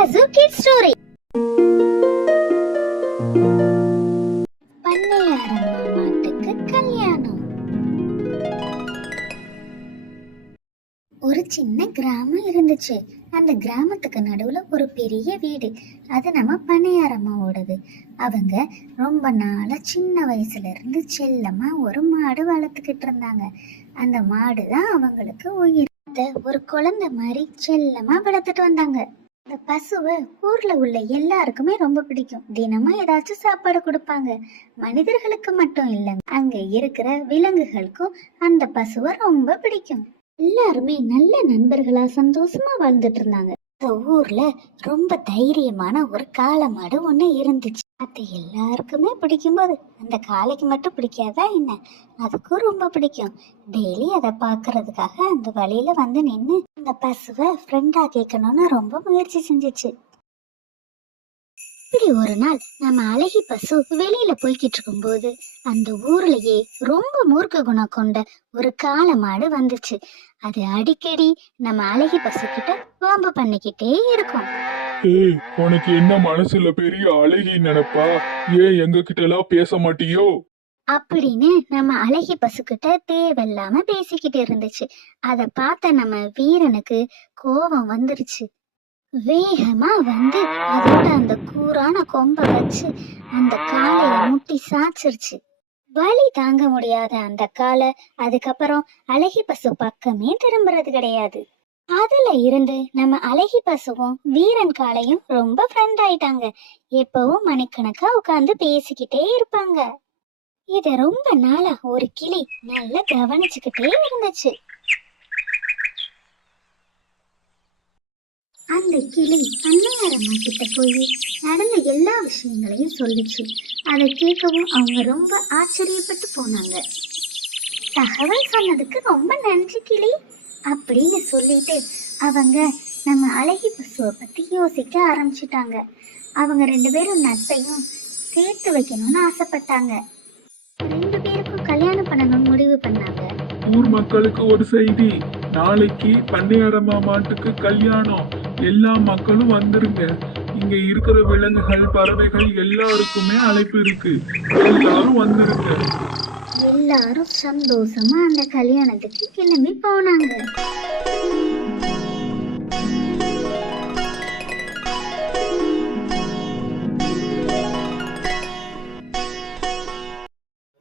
Razu Kid Story. பண்ணையாரம்மா மாட்டுக்கு கல்யாணம். ஒரு சின்ன கிராமம் இருந்துச்சு. அந்த கிராமத்துக்கு நடுவுல ஒரு பெரிய வீடு. அது நம்ம பண்ணையாரம்மாவோடது. அவங்க ரொம்ப நாளா சின்ன வயசுல இருந்து செல்லமா ஒரு மாடு வளர்த்துக்கிட்டு இருந்தாங்க. அந்த மாடு தான் அவங்களுக்கு உயிர். ஒரு குழந்தை மாதிரி செல்லமா வளர்த்துட்டு வந்தாங்க. இந்த பசுவை ஊர்ல உள்ள எல்லாருக்குமே ரொம்ப பிடிக்கும். தினமும் ஏதாச்சும் சாப்பாடு கொடுப்பாங்க. மனிதர்களுக்கு மட்டும் இல்லைங்க, அங்க இருக்கிற விலங்குகளுக்கும் அந்த பசுவை ரொம்ப பிடிக்கும். எல்லாருமே நல்ல நண்பர்களா சந்தோஷமா வாழ்ந்துட்டு இருந்தாங்க. இந்த ஊர்ல ரொம்ப தைரியமான ஒரு காளை மாடு ஒண்ணு இருந்துச்சு. அது எல்லாருக்குமே பிடிக்கும்போது அந்த காளைக்கு மட்டும் பிடிக்காதா என்ன? அதுக்கும் ரொம்ப பிடிக்கும். டெய்லி அதை பாக்குறதுக்காக அந்த வழியில வந்து நின்று அந்த பசுவை ஃப்ரெண்டா கேட்கணும்னு ரொம்ப முயற்சி செஞ்சிச்சு. இப்படி ஒரு நாள் நம்ம அழகி பசு வெளியில போய்கிட்டு இருக்கும் போது அந்த ஊர்லயே ரொம்ப மூர்க்க குணம் கொண்ட ஒரு காளை மாடு வந்துச்சு. அது அடிக்கடி நம்ம அழகி பசு கிட்ட வம்பு பண்ணிக்கிட்டே இருக்கும். ஏய், உனக்கு என்ன மனசுல பெரிய அழகி நினைப்பா? ஏன் எங்க கிட்ட எல்லாம் பேச மாட்டியோ அப்படின்னு நம்ம அழகி பசுக்கிட்ட தேவையில்லாம பேசிக்கிட்டு இருந்துச்சு. அத பார்த்த நம்ம வீரனுக்கு கோபம் வந்துருச்சு. வேகமா வந்து அதோட அந்த கூரான கொம்பை வச்சு அந்த காளைய முட்டி சாச்சிருச்சு. வலி தாங்க முடியாத அந்த காலை அதுக்கப்புறம் அழகி பசு பக்கமே திரும்புறது கிடையாது. அதுல இருந்து நம்ம அழகி பசுவும் வீரன் காளையும் ரொம்ப ஃப்ரெண்ட் ஆயிட்டாங்க. எப்பவும் மணிக்கணக்கா உட்கார்ந்து பேசிக்கிட்டே இருப்பாங்க. இத ரொம்ப நாளா ஒரு கிளி நல்லா கவனிச்சுக்கிட்டே இருந்துச்சு. அந்த கிளி பண்ணையாரம்மா கிட்ட போய் நடந்த எல்லா விஷயங்களையும் சொல்லிச்சு. அதை கேட்கவும் அவங்க ரொம்ப ஆச்சரியப்பட்டு போனாங்க. தகவல் சொன்னதுக்கு ரொம்ப நன்றி கிளி அப்படின்னு சொல்லிட்டு அவங்க நம்ம அழகி பசுவை பத்தி யோசிக்க ஆரம்பிச்சிட்டாங்க. அவங்க 2 பேரும் நட்பையும் சேர்த்து வைக்கணும்னு ஆசைப்பட்டாங்க. 2 பேருக்கும் கல்யாணம் பண்ணணும்னு முடிவு பண்ணாங்க. ஊர் மக்களுக்கு ஒரு செய்தி, நாளைக்கு பண்ணையாரம்மா மாட்டுக்கு கல்யாணம். எல்லா மக்களும் வந்துருங்க. இங்க இருக்கிற விலங்குகள், பறவைகள் எல்லாருக்குமே அழைப்பு இருக்கு. எல்லாரும் வந்துருங்க. எல்லாரும் சந்தோஷமா அந்த கல்யாணத்துக்கு கிளம்பி போனாங்க.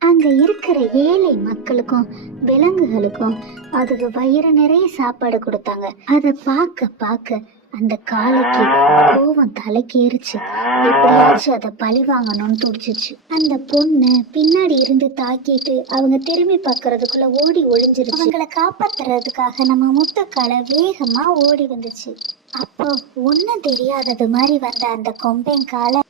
அங்க இருக்கிற ஏழை மக்களுக்கும் விலங்குகளுக்கும் அதுக்கு வயிறு நிறைய சாப்பாடு கொடுத்தாங்க. அதை பார்க்க பார்க்க அந்த காளைக்கு கோவம் தலைக்கேறிச்சு. எப்படியாச்சும் அதை பழி வாங்கணும்னு துடிச்சிச்சு. அந்த பொண்ணு பின்னாடி இருந்து தாக்கிட்டு அவங்க திரும்பி பார்க்கறதுக்குள்ள ஓடி ஒளிஞ்சிருச்சு. அவங்களை காப்பாத்துறதுக்காக நம்ம முத்துக்காளை வேகமா ஓடி வந்துச்சு. அப்போ ஒன்னும் தெரியாதது மாதிரி வந்த அந்த கொம்பேன் காளை,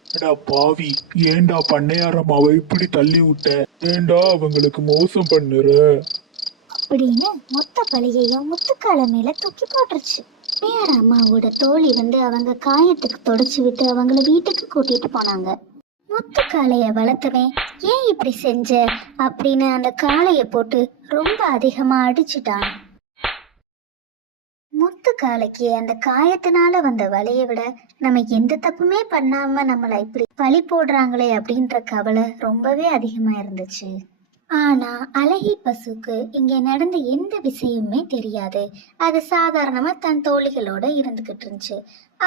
பாவி, ஏண்டா பண்ணையாரம்மாவை இப்படி தள்ளி விட்ட? ஏண்டா அவங்களுக்கு மோசம் பண்ணுற அப்படின்னு மொத்த பழியையும் முத்துக்காளை மேல தூக்கி போட்டுருச்சு. அம்மாவோட தோழி வந்து அவங்க காயத்துக்கு தொடச்சு விட்டு அவங்கள வீட்டுக்கு கூட்டிட்டு போனாங்க. முத்துக்காளைய வளர்த்தவன் ஏன் இப்படி செஞ்ச அப்படின்னு அந்த காளைய போட்டு ரொம்ப அதிகமா அடிச்சுட்டான். முத்துக்காளைக்கு அந்த காயத்தினால வந்த வலியை விட நம்ம எந்த தப்புமே பண்ணாம நம்மளை இப்படி பழி போடுறாங்களே அப்படின்ற கவலை ரொம்பவே அதிகமா இருந்துச்சு. ஆனா அழகி பசுக்கு இங்க நடந்த எந்த விஷயமுமே தெரியாது. அது சாதாரணமா தன் தோழிகளோட இருந்துகிட்டு இருந்துச்சு.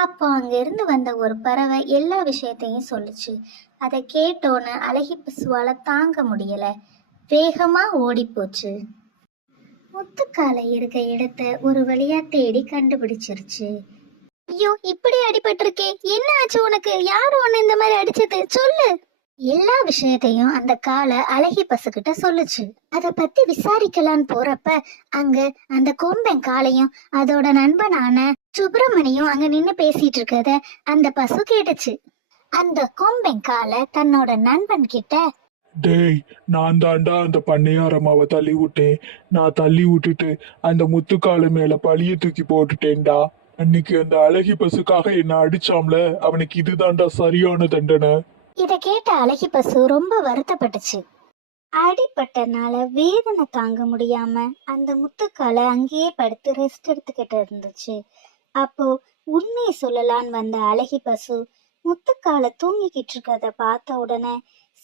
அப்போ அங்க இருந்து வந்த ஒரு பறவை எல்லா விஷயத்தையும் சொல்லுச்சு. அதை கேட்டோன்னு அழகி பசுவால தாங்க முடியல, வேகமா ஓடி போச்சு. முத்துக்காலை இருக்க இடத்த ஒரு வழியா தேடி கண்டுபிடிச்சிருச்சு. ஐயோ, இப்படி அடிபட்டிருக்கே, என்ன ஆச்சு உனக்கு? யாரு உன்னை இந்த மாதிரி அடிச்சது, சொல்லு. எல்லா விஷயத்தையும் அந்த காளை அழகி பசுகிட்ட சொல்லுச்சு. அத பத்தி விசாரிக்கலான்னு போறப்ப அங்க அந்த கொம்பன் காளையும் அதோட நண்பனான சுப்பிரமணியும் அங்க நின்னு பேசிட்டு இருக்கத அந்த பசு கேட்டுச்சு. அந்த கொம்பன் காளை தன்னோட நண்பன் கிட்ட, டேய், நான் தாண்டா அந்த பண்ணையாரம்மாவை தள்ளி விட்டேன். நான் தள்ளி விட்டுட்டு அந்த முத்துக்காலு மேல பழிய தூக்கி போட்டுட்டேன்டா. அன்னைக்கு அந்த அழகி பசுக்காக என்ன அடிச்சாம்ல, அவனுக்கு இதுதான்டா சரியான தண்டனை. இத கேட்ட அழகி பசு ரொம்ப வருத்தப்பட்டுச்சு. அடிப்பட்டனால வேதனை தாங்க முடியாம அந்த முத்துக்காலை அங்கேயே படுத்து ரெஸ்ட் எடுத்துக்கிட்டு இருந்துச்சு. அப்போ உண்மையை சொல்லலான்னு வந்த அழகி பசு முத்துக்கால தூங்கிக்கிட்டு இருக்கத பார்த்த உடனே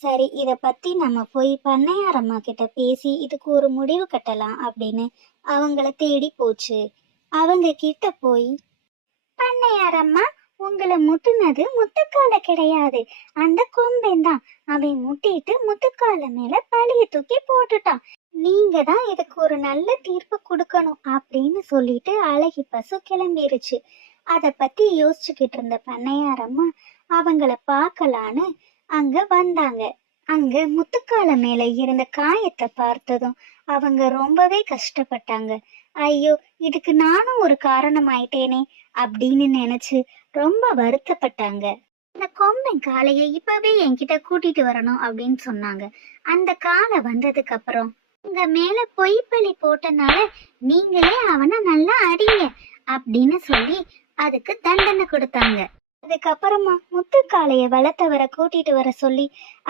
சரி இத பத்தி நம்ம போய் பண்ணையாரம்மா கிட்ட பேசி இதுக்கு ஒரு முடிவு கட்டலாம் அப்படின்னு அவங்கள தேடி போச்சு. அவங்க கிட்ட போய், பண்ணையாரம்மா, உங்களை முட்டுனது முத்துக்கால கிடையாது, அந்த கொம்பன் தான். அவன் முட்டிட்டு முத்துக்கால மேல பழிய தூக்கி போட்டுட்டான். நீங்க தான் இதுக்கு ஒரு நல்ல தீர்ப்பு கொடுக்கணும் அப்படின்னு சொல்லிட்டு அழகி பசு கிளம்பிருச்சு. அத பத்தி யோசிச்சுக்கிட்டு இருந்த பண்ணையாரம்மா அவங்கள பார்க்கலான்னு அங்க வந்தாங்க. அங்க முத்துக்கால மேல இருந்த காயத்தை பார்த்ததும் அவங்க ரொம்பவே கஷ்டப்பட்டாங்க. ஐயோ, இதுக்கு நானும் ஒரு காரணம் ஆயிட்டேனே அப்படின்னு நினைச்சு ரொம்ப வருத்தப்பட்டாங்க. அந்த கொம்பன் காளைய இப்பவே என்கிட்ட கூட்டிட்டு வரணும் அப்படின்னு சொன்னாங்க. அந்த காளை வந்ததுக்கு அப்புறம் உங்க மேல பொய்ப்பழி போட்டனால நீங்களே அவனை நல்லா அடிங்க அப்படின்னு சொல்லி அதுக்கு தண்டனை கொடுத்தாங்க. அதுக்கப்புறமா முத்துக்காளைய வளர்த்தவரை கூட்டிட்டு வர சொல்லி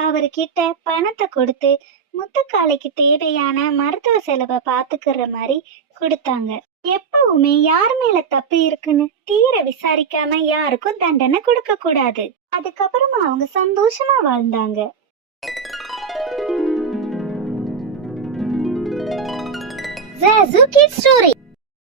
அவர்கிட்ட பணத்தை கொடுத்து முத்துக்காளைக்கு தேவையான மருத்துவ செலவை பாத்துக்கிற மாதிரி கொடுத்தாங்க. எப்பவுமே யார் மேல தப்பு இருக்குன்னு தீர விசாரிக்காம யாருக்கும் தண்டனை கொடுக்க கூடாது. அதுக்கப்புறமா அவங்க சந்தோஷமா வாழ்ந்தாங்க. Zazu Kid Story.